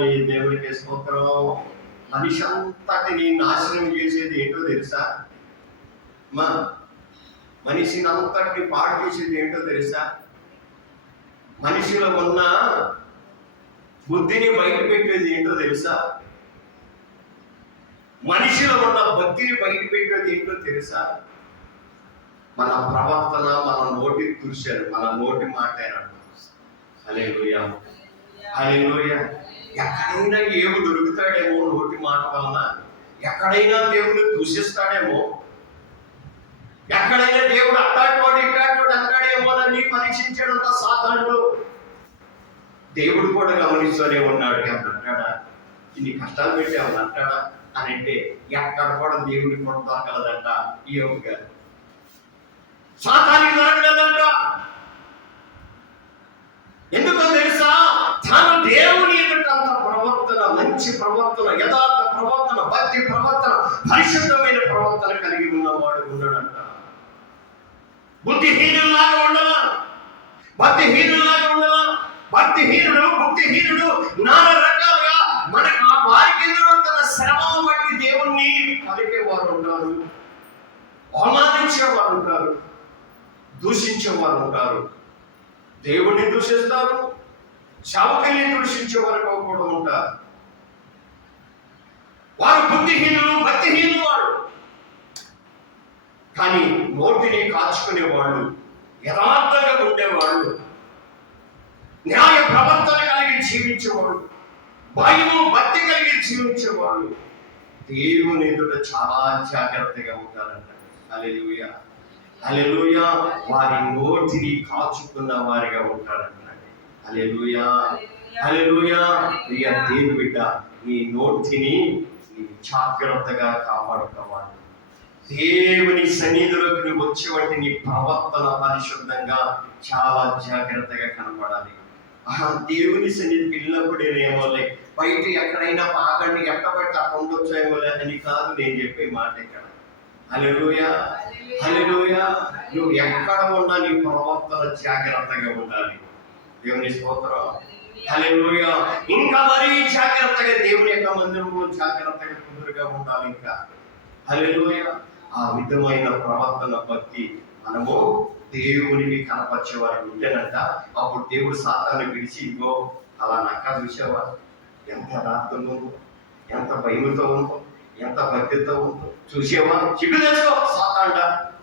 స్తోత్రాలు. దేవునికి స్తోత్రం. మనిషి అంతటిని నాశనం చేసేది ఏంటో తెలుసా? మనిషిని అంతటిని పాడు చేసేది ఏంటో తెలుసా? మనిషిలో ఉన్న బుద్ధిని బయట పెట్టేది ఏంటో తెలుసా? మనిషిలో ఉన్న భక్తిని బయట పెట్టేది ఏంటో తెలుసా? మన ప్రవర్తన, మన నోటి దృశ్యాలు, మన నోటి మాట. హల్లెలూయా, హల్లెలూయా. ఎక్కడైనా ఏమి దొరుకుతాడేమో నోటి మాట వలన, ఎక్కడైనా దేవుని దూషిస్తాడేమో, ఎక్కడైనా దేవుడు అట్టాటోడు ఇట్టాటోడు అంటాడేమోనని పరీక్షించాడంత సాతానుడు. దేవుడు కూడా గమనిస్తూనే ఉన్నాడు. ఏమన్నా అంటాడా? ఇన్ని కష్టాలు పెట్టి ఏమన్నా అంటాడా అని అంటే ఎక్కడ కూడా దేవుడికి కూడా దొరకలేదంట. ఈ యోగుగా సాతానికి దొరకలేదంట. ఎందుకో తెలుసా? తన దేవుని ఎదుటంత ప్రవర్తన, మంచి ప్రవర్తన, యథార్థ ప్రవర్తన, భక్తి ప్రవర్తన, పరిశుద్ధమైన ప్రవర్తన కలిగి ఉన్నవాడు ఉన్నాడంట. బుద్ధిహీనులాగా ఉండలా, భక్తిహీనులాగా ఉండలా. భక్తిహీనుడు, భక్తిహీనుడు నానా రకాలుగా మనకు వారికి ఎదురవుతున్న శ్రమను బట్టి దేవుణ్ణి పలికేవారు ఉంటారు, అవమానించేవారు ఉంటారు, దూషించేవారు ఉంటారు. దేవుణ్ణి దూషిస్తారు, సేవకుల్ని దూషించే వరకు కూడా ఉంటారు. వారు బుద్ధిహీనులు, భక్తిహీనులు వాడు. కానీ నోటిని కాచుకునేవాళ్ళు, యథార్థంగా ఉండేవాళ్ళు, న్యాయ ప్రవర్తన కలిగి జీవించేవాళ్ళు, భయము భక్తి కలిగి జీవించేవాళ్ళు దేవుని ఎదుట చాలా జాగ్రత్తగా ఉంటారంట. హల్లెలూయా, హల్లెలూయా. వారి నోటిని కాచుకున్న వారిగా ఉంటారంట. హల్లెలూయా, హల్లెలూయా. ప్రియ దేవుని బిడ్డ, నీ నోటిని జాగ్రత్తగా కాపాడుకోవాలి. దేవుని సన్నిధిలోకి నువ్వు వచ్చేవాటి నీ ప్రవర్తన పరిశుద్ధంగా చాలా జాగ్రత్తగా కనపడాలి. దేవుని సన్నిధికి వెళ్ళినప్పుడేమో బయట ఎక్కడైనా ఆగండి, ఎక్కబట్టి అక్కడ ఉండొచ్చేమో అని కాదు నేను చెప్పే మాట ఇక్కడ. హల్లెలూయా, హల్లెలూయా. నువ్వు ఎక్కడ ఉన్నా నీ ప్రవర్తన జాగ్రత్తగా ఉండాలి. దేవుని స్తోత్రం. హల్లెలూయా. ఇంకా మరీ జాగ్రత్తగా దేవుని యొక్క మందిరంలో జాగ్రత్తగా కుదురుగా ఉండాలి. ఇంకా హల్లెలూయా. ఆ విధమైన ప్రవర్తన భక్తి మనము దేవునికి కనపరిచేవారికి ఉంటేనంట. అప్పుడు దేవుడు సాతాన్ని పిలిచి, ఇగో అలా నక్క చూసావా, ఎంత యథార్థంగా ఉందో, ఎంత భయముతో ఉందో, ఎంత భక్తితో ఉందో చూసేవా, చిగ్గు తెచ్చుకో సాతాండ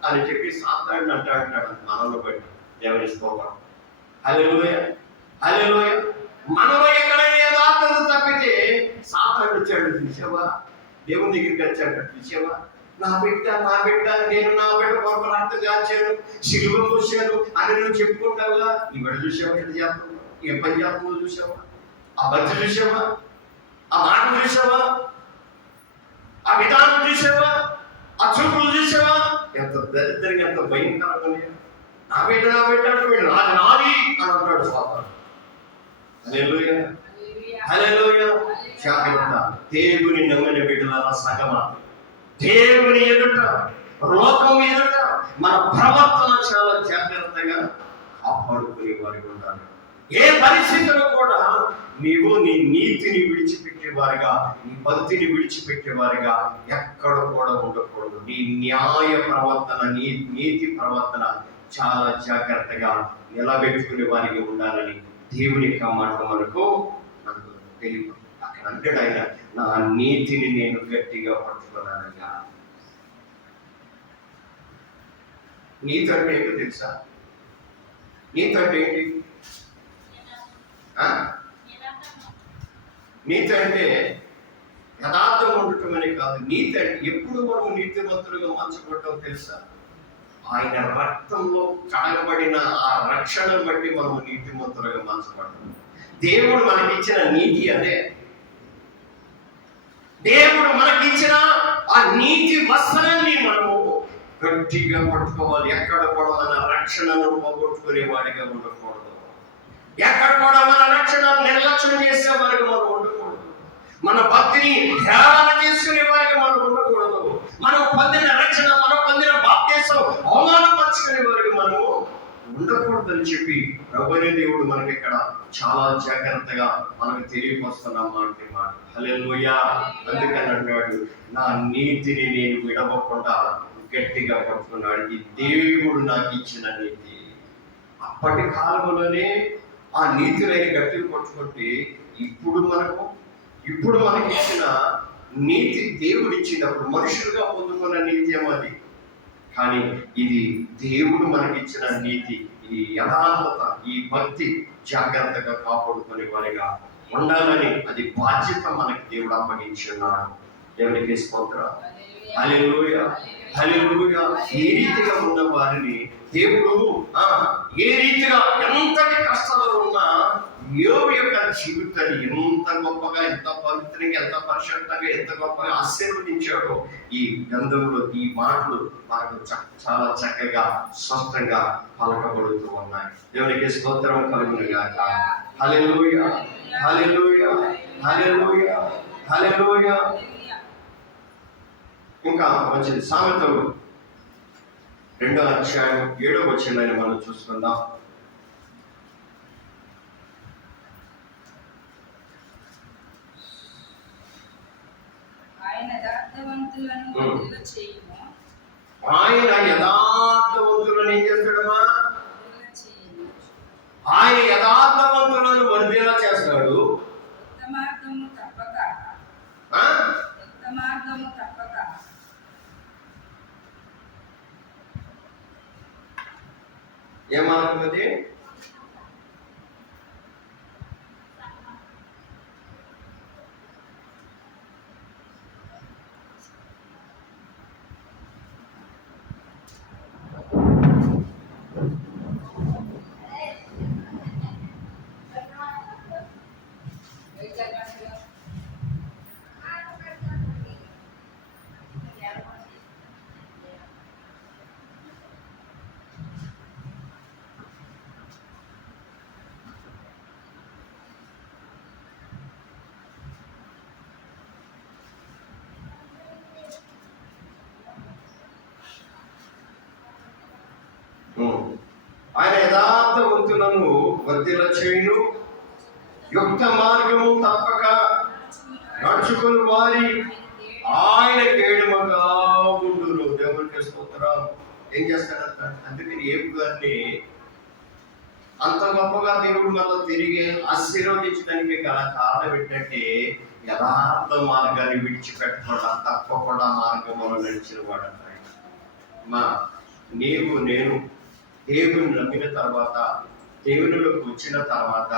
అని చెప్పి సాతాన్ని అంటాడు మనలో బట్టి. దేవుని స్తోత్రం. హల్లెలూయా, హల్లెలూయా. మనలో ఎక్కడైనా యథార్థత తప్పితే సాతాను వచ్చాడు చూసావా, దేవుని దగ్గరికి వచ్చాడు చూసావా, నా బిడ్డ నేను నా బిడ్డ కొరకు రక్తం కాచాను, సిలువ చూశాను అని నువ్వు చెప్పుకుంటావుగా. నీ బిడ్డ చూసావా, ఎట్లా చేస్తావు, ఏ పని చేస్తావు చూసావా, ఆ బజ్జి చూసావా, ఆ మాట చూసావా, ఆ విధానం చూసావా, ఆ చూపులు చూసావా, ఎంత దరిద్రంగా, ఎంత భయంకరంగా. నా బిడ్డ నాది నాది అని అంటాడు సాతాను. హల్లెలూయా, హల్లెలూయా. జాగ్రత్త. దేవుని నమ్మిన బిడ్డలారా సగమా, దేవుని ఎదుట, లోకం ఎదుట మన ప్రవర్తన చాలా జాగ్రత్తగా కాపాడుకునే వారికి ఉంటారు. ఏ పరిస్థితుల్లో కూడా నీవు నీ నీతిని విడిచిపెట్టేవారిగా, నీ భక్తిని విడిచిపెట్టేవారిగా ఎక్కడ కూడా ఉండకూడదు. నీ న్యాయ ప్రవర్తన, నీ నీతి ప్రవర్తన చాలా జాగ్రత్తగా నిలబెట్టుకునే వారికి ఉండాలని దేవుని యొక్క మాట మనకు తెలియదు. అక్కడ అంటాడు ఆయన, నా నీతిని నేను గట్టిగా పట్టుకున్నానయ్యా. నీతి అంటే ఏంటో తెలుసా? నీతి అంటే ఏంటి? నీతి అంటే యథార్థం ఉండటం అనే కాదు. నీతి అంటే ఎప్పుడు మనం నీతిమంతులుగా మార్చబడ్డాం తెలుసా? ఆయన రక్తంలో కడగబడిన ఆ రక్షణ బట్టి మనం నీతిమంతులుగా మార్చబడ్డాం. దేవుడు మనకిచ్చిన నీతి అదే. దేవుడు మనకిచ్చిన ఆ నీతి వస్త్రాన్ని మనము గట్టిగా పట్టుకోవాలి. ఎక్కడ కూడా మన రక్షణను పోగొట్టుకునే వాడిగా ఉండకూడదు. ఎక్కడ కూడా మన రక్షణ నిర్లక్ష్యం చేసే వారికి మనం ఉండకూడదు. మన భక్తిని ధ్యానం చేసుకునే వారికి మనం ఉండకూడదు. మనం పొందిన రక్షణ, మనం పొందిన బాప్తిసం అవమానపరుచుకునే వారికి మనము ఉండకూడదని చెప్పి ప్రభువైన దేవుడు మనకి ఇక్కడ చాలా జాగ్రత్తగా మనకు తెలియపరుస్తున్నాం మాట. హల్లెలూయా. అందుకని అన్నాడు, నా నీతిని నేను విడవకుండా గట్టిగా పట్టుకున్నాడు. ఈ దేవుడు నాకు ఇచ్చిన నీతి. అప్పటి కాలంలోనే ఆ నీతిని గట్టిగా పట్టుకుంటే ఇప్పుడు మనకి ఇచ్చిన నీతి దేవుడు ఇచ్చినప్పుడు మనుషులుగా పొందుకున్న నీతి ఏమది, కానీ ఇది దేవుడు మనకిచ్చిన నీతి. ఈ యథార్థత, ఈ భక్తి జాగ్రత్తగా కాపాడుకునే వారిగా ఉండాలని అది బాధ్యత మనకి దేవుడు అప్పగించున్నాడు. దేవునికి స్తోత్రం. హల్లెలూయా, హల్లెలూయా. ఈ రీతిగా ఉన్న వారిని దేవుడు ఏ రీతిగా ఎంతటి కష్టాలు ఉన్నా యోబు యొక్క జీవితాన్ని ఎంత గొప్పగా, ఎంత పవిత్రంగా, ఎంత పరిశుద్ధంగా, ఎంత గొప్పగా ఆశీర్వదించాడో ఈ గ్రంథంలో ఈ మాటలు మనకు చాలా చక్కగా స్పష్టంగా పలకబడుతూ ఉన్నాయి. దేవునికి స్తోత్రం కలుగును గాక. హల్లెలూయా, హల్లెలూయా, హల్లెలూయా, హల్లెలూయా. ఇంకా మంచిది. సామెతలు 2వ అధ్యాయం 7వ వచనాన్ని మనం చూసుకుందాం. ఆయన యథార్థవంతులను ఏం చేస్తాడమ్మా? ఆయన యథార్థవంతులను వర్ధిల్ల చేస్తాడు. ఏ మార్గం అది? ఆయన యథార్థవంతులను వర్ధిల్ల చేయును, యుక్త మార్గము తప్పక నడుచుకుని వారి ఆయన కేడుమగా ఉండును. దేవునికి స్తోత్రం. ఏం చేస్తాడంట? అందుకని ఏబు గారిని అంత గొప్పగా దేవుడు మనలో తిరిగి ఆశీర్వదించడానికి గల కారణం ఏంటంటే యథార్థ మార్గాన్ని విడిచిపెట్టకుండా తప్పకుండా మార్గంలో నడిచిన వాడు. నేను దేవుని నమ్మిన తర్వాత, దేవునిలోకి వచ్చిన తర్వాత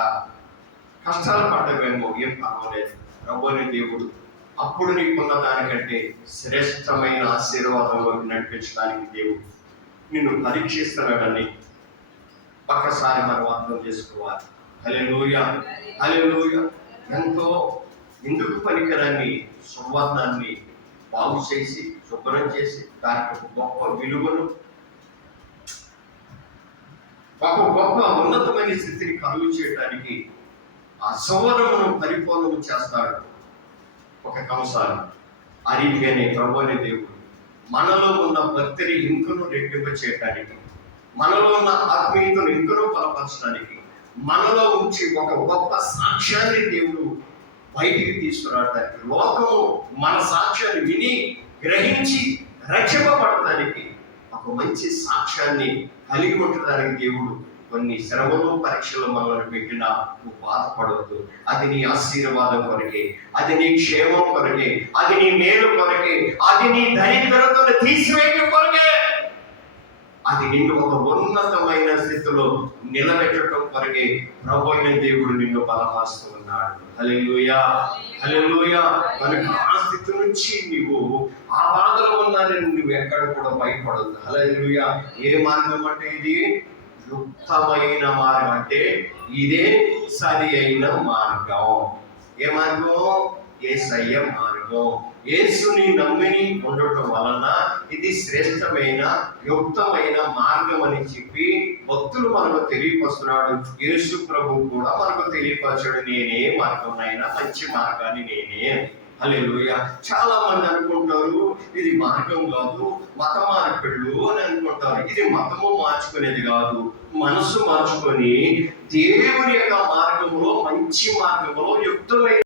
కష్టాలు పడ్డవేమో ఏం పర్వాలేదు. ప్రభువైన దేవుడు అప్పుడు నీకున్న దానికంటే శ్రేష్టమైన ఆశీర్వాదంలోకి నడిపించడానికి దేవుడు నిన్ను పరీక్షిస్తున్నాడని ఒక్కసారి మనం అర్థం చేసుకోవాలి. హల్లెలూయా, హల్లెలూయా. ఎందుకు పనికిరాని సువర్ణాన్ని బాగు చేసి శుభ్రం చేసి దానికి ఒక గొప్ప విలువను, ఒక గొప్ప ఉన్నతమైన స్థితిని కలుగు చేయడానికి ఆ సువర్ణమును పరిపూర్ణము చేస్తాడు ఒక కంసాలు. ఆ రీతిగానే ప్రభువైన దేవుడు మనలో ఉన్న భక్తిని ఇంకనూ రెట్టింప చేయడానికి, మనలో ఉన్న ఆత్మీయతను ఇంకనూ బలపరచడానికి, మనలో ఉంచి ఒక గొప్ప సాక్ష్యాన్ని దేవుడు బయటికి తీసుకురావడానికి, లోకము మన సాక్ష్యాన్ని విని గ్రహించి రక్షింపబడటానికి, ఒక మంచి సాక్ష్యాన్ని కలిగి ఉండడానికి దేవుడు కొన్ని శ్రమలు పరీక్షలు మనల్ని పెట్టినా నువ్వు బాధపడవద్దు. అది నీ ఆశీర్వాదం కొరకే, అది నీ క్షేమం కొరకే, అది నీ మేలు కొరకే, అది నీ దరిద్రతను తీసివేయడం కొరకే, అది నిన్ను ఒక ఉన్నతమైన స్థితిలో నిలబెట్టడం కొరకే ప్రభువైన దేవుడు నిన్ను బలపరుస్తూ ఉన్నాడు. హల్లెలూయా, హల్లెలూయా. కనుక ఆ స్థితి నుంచి నువ్వు ఆ బాధలో ఉన్నానని నువ్వు ఎక్కడ కూడా భయపడద్దు. హల్లెలూయా. ఏ మార్గం అంటే ఇది? యుక్తమైన మార్గం. అంటే ఇదే సరి అయిన మార్గం. ఏ మార్గం? యేసయ్య మార్గం. యేసుని నమ్మిని ఉండటం వలన ఇది శ్రేష్టమైన యుక్తమైన మార్గం అని చెప్పి భక్తులు మనకు తెలియపరుస్తున్నాడు. యేసు ప్రభు కూడా మనకు తెలియపరచాడు, నేనే మార్గం అయినా మంచి మార్గాన్ని నేనే. హల్లెలూయా. చాలా మంది అనుకుంటారు ఇది మార్గం కాదు, మత మార్పిళ్ళు అని అనుకుంటారు. ఇది మతము మార్చుకునేది కాదు, మనసు మార్చుకొని దేవుని యొక్క మార్గంలో, మంచి మార్గంలో యుక్తమైన